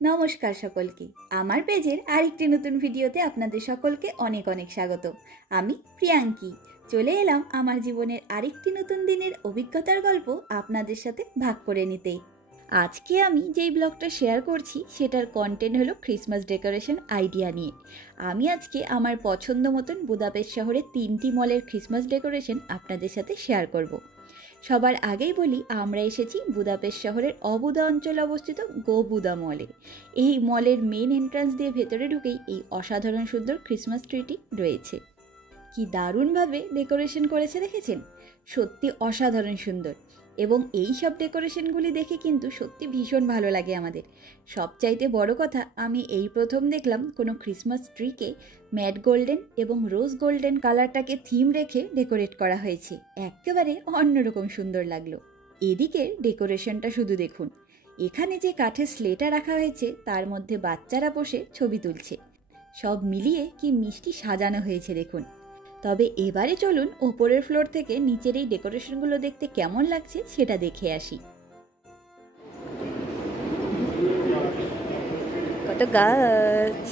নমস্কার সকলকে, আমার পেজের আরেকটি নতুন ভিডিওতে আপনাদের সকলকে অনেক অনেক স্বাগত। আমি প্রিয়াঙ্কি চলে এলাম আমার জীবনের আরেকটি নতুন দিনের অভিজ্ঞতার গল্প আপনাদের সাথে ভাগ করে নিতে। আজকে আমি যেই ব্লগটা শেয়ার করছি সেটার কন্টেন্ট হলো ক্রিসমাস ডেকোরেশন আইডিয়া নিয়ে। আমি আজকে আমার পছন্দ মতন বুদাপেস্ট শহরের 3টি মলের ক্রিসমাস ডেকোরেশন আপনাদের সাথে শেয়ার করব। সবার আগেই বলি, আমরা এসেছি বুদাপেস্ট শহরের অবুদা অঞ্চলে অবস্থিত গোবুদা মলে। এই মলের মেন এন্ট্রান্স দিয়ে ভেতরে ঢুকেই এই অসাধারণ সুন্দর ক্রিসমাস ট্রিটি রয়েছে। কি দারুণভাবে ডেকোরেশন করেছে দেখেছেন, সত্যি অসাধারণ সুন্দর। এবং এই সব ডেকোরেশনগুলি দেখে কিন্তু সত্যি ভীষণ ভালো লাগে আমাদের। সবচাইতে বড় কথা, আমি এই প্রথম দেখলাম কোনো ক্রিসমাস ট্রিকে ম্যাট গোল্ডেন এবং রোজ গোল্ডেন কালারটাকে থিম রেখে ডেকোরেট করা হয়েছে। একেবারে অন্যরকম সুন্দর লাগলো। এদিকে ডেকোরেশনটা শুধু দেখুন, এখানে যে কাঠের স্লেটা রাখা হয়েছে তার মধ্যে বাচ্চারা বসে ছবি তুলছে। সব মিলিয়ে কি মিষ্টি সাজানো হয়েছে দেখুন। তবে এবারে চলুন ওপরের ফ্লোর থেকে নিচের এই ডেকোরেশনগুলো দেখতে কেমন লাগছে সেটা দেখে আসি। কত গাছ!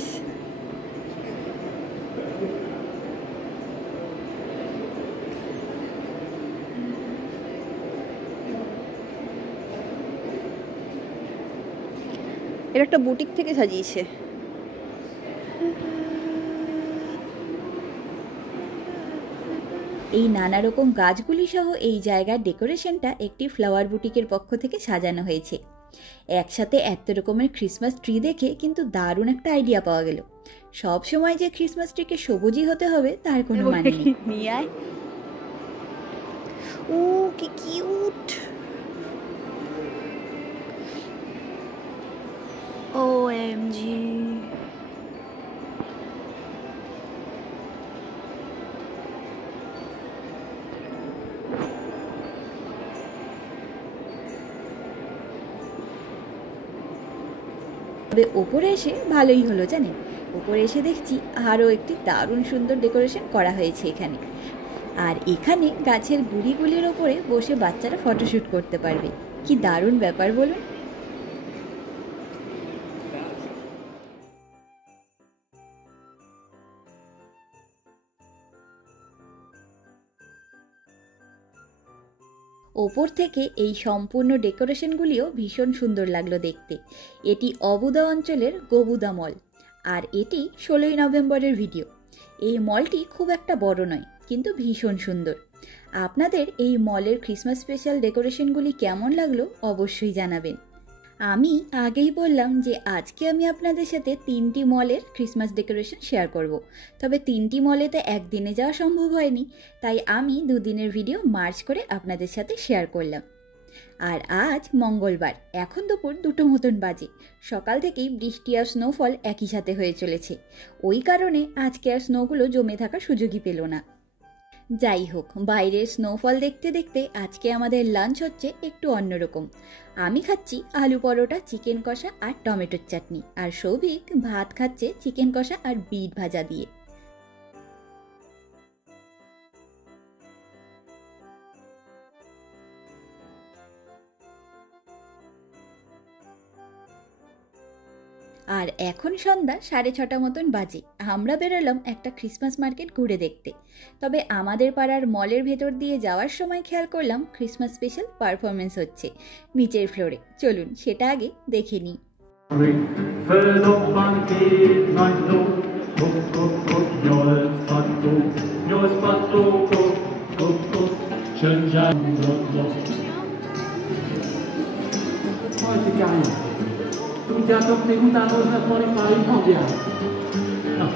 এর একটা বুটিক থেকে সাজিয়েছে। এই নানা রকম গাছগুলি সহ এই জায়গার ডেকোরেশনটা একটি ফ্লাওয়ার বুটিকের পক্ষ থেকে সাজানো হয়েছে। একসাথে এত রকমের ক্রিসমাস ট্রি দেখে কিন্তু দারুণ একটা আইডিয়া পাওয়া গেল। সব সময় যে ক্রিসমাস ট্রিকে সবুজই হতে হবে তার কোনো মানে নেই। নিয়ে আয়। ও কি কিউট! OMG! তবে ওপরে এসে ভালোই হলো জানেন। ওপরে এসে দেখছি আরও একটি দারুণ সুন্দর ডেকোরেশন করা হয়েছে এখানে। আর এখানে গাছের গুড়িগুলির ওপরে বসে বাচ্চারা ফটোশ্যুট করতে পারবে। কি দারুণ ব্যাপার বলুন। ওপর থেকে এই সম্পূর্ণ ডেকোরেশনগুলিও ভীষণ সুন্দর লাগলো দেখতে। এটি অবুদা অঞ্চলের গোবুদা মল, আর এটি 16ই নভেম্বরের ভিডিও। এই মলটি খুব একটা বড় নয়, কিন্তু ভীষণ সুন্দর। আপনাদের এই মলের ক্রিসমাস স্পেশাল ডেকোরেশনগুলি কেমন লাগলো অবশ্যই জানাবেন। আমি আগেই বললাম যে আজকে আমি আপনাদের সাথে 3টি মলের ক্রিসমাস ডেকোরেশন শেয়ার করব। তবে 3টি মলেতে একদিনে যাওয়া সম্ভব হয়নি, তাই আমি দুদিনের ভিডিও মার্চ করে আপনাদের সাথে শেয়ার করলাম। আর আজ মঙ্গলবার, এখন দুপুর 2টো মতন বাজে। সকাল থেকেই বৃষ্টি আর স্নোফল একই সাথে হয়ে চলেছে। ওই কারণে আজকে আর স্নোগুলো জমে থাকার সুযোগই পেল না। যাই হোক, বাইরের স্নোফল দেখতে দেখতে আজকে আমাদের লাঞ্চ হচ্ছে একটু অন্যরকম। আমি খাচ্ছি আলু পরোটা, চিকেন কষা আর টমেটোর চাটনি, আর সৌভিক ভাত খাচ্ছে চিকেন কষা আর বিট ভাজা দিয়ে। আর এখন সন্ধ্যা 6:30 মতন বাজে। আমরা বেরোলাম একটা ক্রিসমাস মার্কেট ঘুরে দেখতে। তবে আমাদের পাড়ার মলের ভেতর দিয়ে যাওয়ার সময় খেয়াল করলাম ক্রিসমাস স্পেশাল পারফরমেন্স হচ্ছে নিচের ফ্লোরে। চলুন সেটা আগে দেখে নিই। Chúng ta trong tiếng chúng ta thôi là có đi vào đến phòng gì à?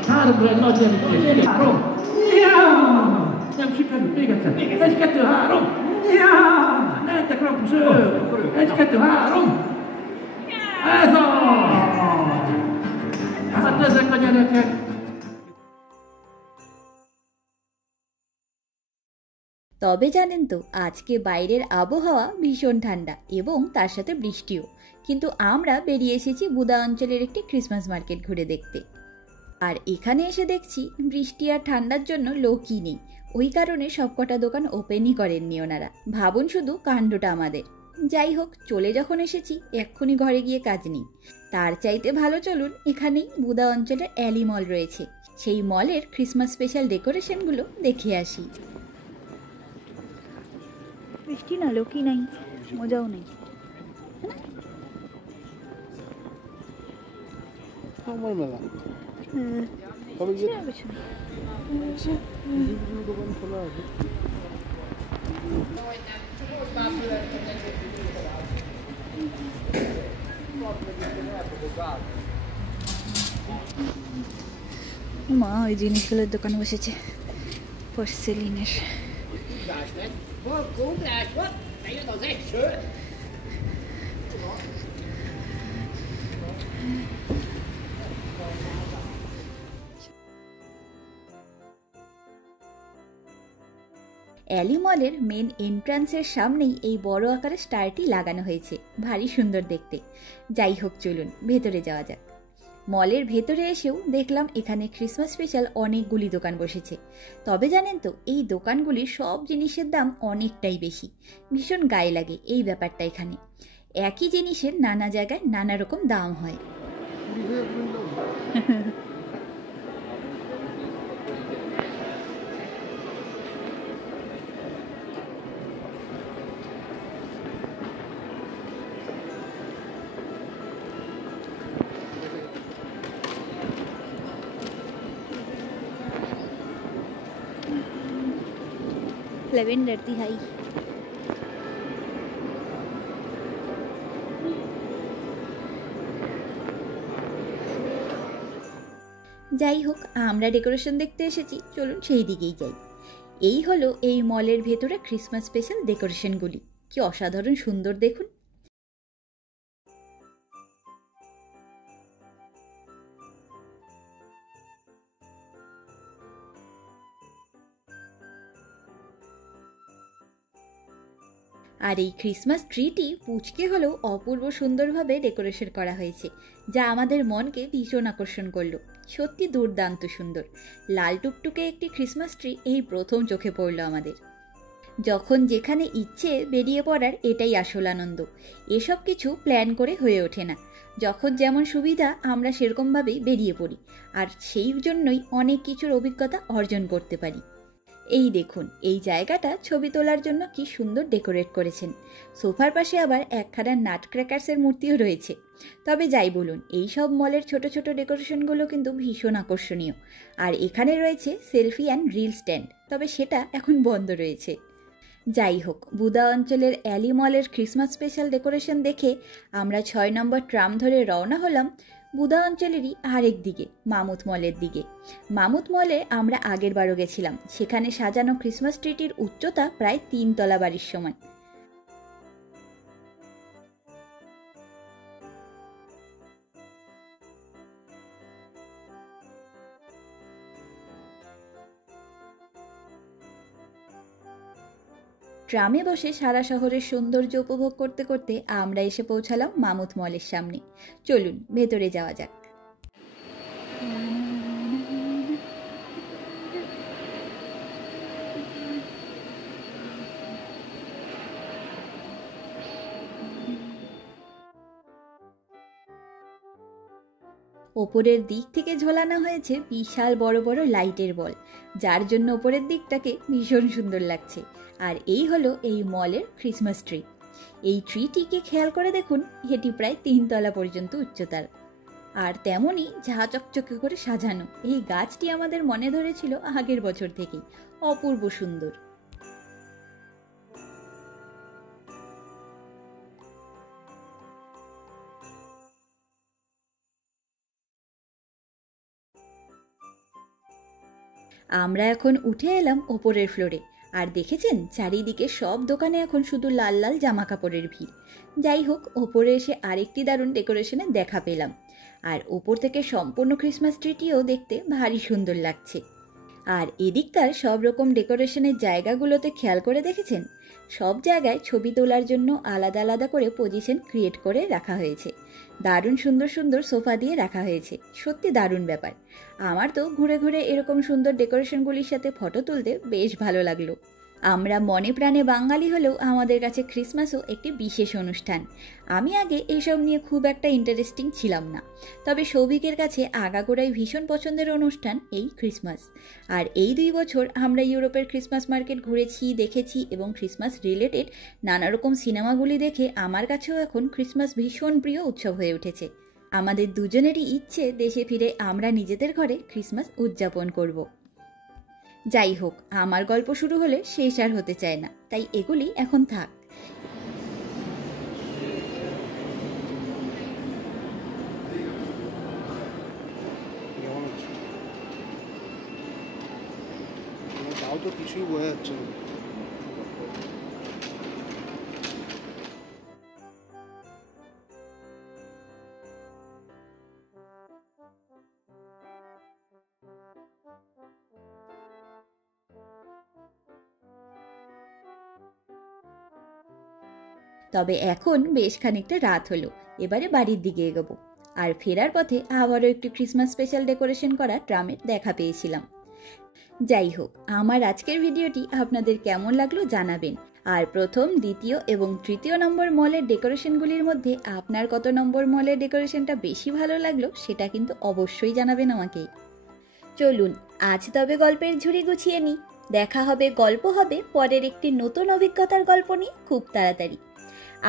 Ha được rồi, lo chuyện để hạ rồi. Em chỉ cần biết cái gì, em chỉ cần từ hạ rồi. Này ta không sợ, em chỉ cần từ hạ rồi. Eso. Hasta se coña de que. তবে জানেন তো, আজকে বাইরের আবহাওয়া ভীষণ ঠান্ডা এবং তার সাথে বৃষ্টিও। কিন্তু আমরা বেরিয়ে এসেছি বুদা অঞ্চলের একটি ক্রিসমাস মার্কেট ঘুরে দেখতে। আর এখানে এসে দেখছি বৃষ্টি আর ঠান্ডার জন্য লোকই নেই। ওই কারণে সবকটা দোকান ওপেনই করেননি ওনারা। ভাবুন শুধু কাণ্ডটা আমাদের। যাই হোক, চলে যখন এসেছি এক্ষুনি ঘরে গিয়ে কাজ নেই। তার চাইতে ভালো চলুন এখানেই বুদা অঞ্চলের অ্যালি মল রয়েছে, সেই মলের ক্রিসমাস স্পেশাল ডেকোরেশনগুলো দেখে আসি। বৃষ্টি না, লোকই নাই, মজাও নেই। আমার মেলা দোকান খোলা আছে। মা ওই জিনিসগুলোর দোকান বসেছে, পোর্সেলিনের। অ্যালি মলের মেন এন্ট্রান্সের সামনেই এই বড় আকারের স্টারটি লাগানো হয়েছে, ভারী সুন্দর দেখতে। যাই হোক, চলুন ভেতরে যাওয়া যাক। মলের ভেতরে এসেও দেখলাম এখানে ক্রিসমাস স্পেশাল অনেকগুলি দোকান বসেছে। তবে জানেন তো, এই দোকানগুলির সব জিনিসের দাম অনেকটাই বেশি। ভীষণ গায়ে লাগে এই ব্যাপারটা। এখানে একই জিনিসের নানা জায়গায় নানা রকম দাম হয়। লেভেন্ডার তিহাই। যাই হোক, আমরা ডেকোরেশন দেখতে এসেছি, চলুন সেই দিকেই যাই। এই হলো এই মলের ভেতরে ক্রিসমাস স্পেশাল ডেকোরেশনগুলি। কি অসাধারণ সুন্দর দেখুন। আর এই ক্রিসমাস ট্রিটি পুচকে হলেও অপূর্ব সুন্দরভাবে ডেকোরেশন করা হয়েছে, যা আমাদের মনকে ভীষণ আকর্ষণ করলো। সত্যি দুর্দান্ত সুন্দর। লাল টুকটুকে একটি ক্রিসমাস ট্রি এই প্রথম চোখে পড়লো আমাদের। যখন যেখানে ইচ্ছে বেরিয়ে পড়ার এটাই আসল আনন্দ। এসব কিছু প্ল্যান করে হয়ে ওঠে না, যখন যেমন সুবিধা আমরা সেরকমভাবেই বেরিয়ে পড়ি, আর সেই জন্যই অনেক কিছুর অভিজ্ঞতা অর্জন করতে পারি। এই দেখুন, এই জায়গাটা ছবি তোলার জন্য কি সুন্দর ডেকোরেট করেছেন। সোফার পাশে আবার একখানা নাট ক্র্যাকার্সের মূর্তিও রয়েছে। তবে যাই বলুন, এই সব মলের ছোট ছোট ডেকোরেশনগুলো কিন্তু ভীষণ আকর্ষণীয়। আর এখানে রয়েছে সেলফি অ্যান্ড রিল স্ট্যান্ড, তবে সেটা এখন বন্ধ রয়েছে। যাই হোক, বুদা অঞ্চলের অ্যালি মলের ক্রিসমাস স্পেশাল ডেকোরেশন দেখে আমরা 6 নম্বর ট্রাম ধরে রওনা হলাম বুদা অঞ্চলেরই আরেক দিকে, মামুথ মলের দিকে। মামুথ মলে আমরা আগের বারও গেছিলাম। সেখানে সাজানো ক্রিসমাস ট্রিটির উচ্চতা প্রায় 3 তলা বাড়ির সমান। ট্রামে বসে সারা শহরের সৌন্দর্য উপভোগ করতে করতে আমরা এসে পৌঁছালাম মামুথ মলের সামনে। চলুন ভেতরে যাওয়া যাক। ওপরের দিক থেকে ঝোলানো হয়েছে বিশাল বড় বড় লাইটের বল, যার জন্য ওপরের দিকটাকে ভীষণ সুন্দর লাগছে। আর এই হলো এই মলের ক্রিসমাস ট্রি। এই ট্রিটিকে খেয়াল করে দেখুন, এটি প্রায় 3 তলা পর্যন্ত উচ্চতার। আর তেমনই ঝাঁ চকচকে করে সাজানো। এই গাছটি আমাদের মনে ধরেছিল আগের বছর থেকেই। অপূর্ব সুন্দর। আমরা এখন উঠে এলাম ওপরের ফ্লোরে। আর দেখেছেন, চারিদিকে সব দোকানে এখন শুধু লাল লাল জামা কাপড়ের ভিড়। যাই হোক, ওপরে এসে আরেকটি দারুণ ডেকোরেশনের দেখা পেলাম। আর ওপর থেকে সম্পূর্ণ ক্রিসমাস ট্রিটিও দেখতে ভারী সুন্দর লাগছে। আর এদিককার সব রকম ডেকোরেশনের জায়গাগুলোতে খেয়াল করে দেখেছেন, সব জায়গায় ছবি তোলার জন্য আলাদা আলাদা করে পজিশন ক্রিয়েট করে রাখা হয়েছে। দারুণ সুন্দর সুন্দর সোফা দিয়ে রাখা হয়েছে। সত্যি দারুণ ব্যাপার। আমার তো ঘুরে ঘুরে এরকম সুন্দর ডেকোরেশনগুলির সাথে ফটো তুলতে বেশ ভালো লাগলো। আমরা মনে প্রাণে বাঙালি হলেও আমাদের কাছে ক্রিসমাসও একটি বিশেষ অনুষ্ঠান। আমি আগে এসব নিয়ে খুব একটা ইন্টারেস্টিং ছিলাম না, তবে সৌভিকের কাছে আগাগোড়াই ভীষণ পছন্দের অনুষ্ঠান এই ক্রিসমাস। আর এই 2 বছর আমরা ইউরোপের ক্রিসমাস মার্কেট ঘুরেছি, দেখেছি এবং ক্রিসমাস রিলেটেড নানা রকম সিনেমাগুলি দেখে আমার কাছেও এখন ক্রিসমাস ভীষণ প্রিয় উৎসব হয়ে উঠেছে। আমাদের দুজনেরই ইচ্ছে দেশে ফিরে আমরা নিজেদের ঘরে ক্রিসমাস উদযাপন করব। যাই হোক, আমার গল্প শুরু হলে শেষ আর হতে চায় না, তাই এগুলি এখন থাক। তাও তো কিছুই বোঝা যাচ্ছে না। তবে এখন বেশ খানিকটা রাত হলো, এবারে বাড়ির দিকে এগোবো। আর ফেরার পথে আবারও একটু ক্রিসমাস স্পেশাল ডেকোরেশন করা ট্রামের দেখা পেয়েছিলাম। যাই হোক, আমার আজকের ভিডিওটি আপনাদের কেমন লাগলো জানাবেন। আর প্রথম, দ্বিতীয় এবং তৃতীয় নম্বর মলের ডেকোরেশনগুলির মধ্যে আপনার কত নম্বর মলের ডেকোরেশনটা বেশি ভালো লাগলো সেটা কিন্তু অবশ্যই জানাবেন আমাকে। চলুন আজ তবে গল্পের ঝুড়ি গুছিয়ে নিই। দেখা হবে, গল্প হবে পরের একটি নতুন অভিজ্ঞতার গল্প নিয়ে খুব তাড়াতাড়ি।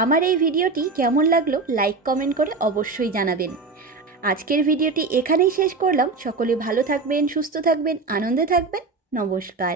আমার এই ভিডিওটি কেমন লাগলো লাইক কমেন্ট করে অবশ্যই জানাবেন। আজকের ভিডিওটি এখানেই শেষ করলাম। সকলে ভালো থাকবেন, সুস্থ থাকবেন, আনন্দে থাকবেন। নমস্কার।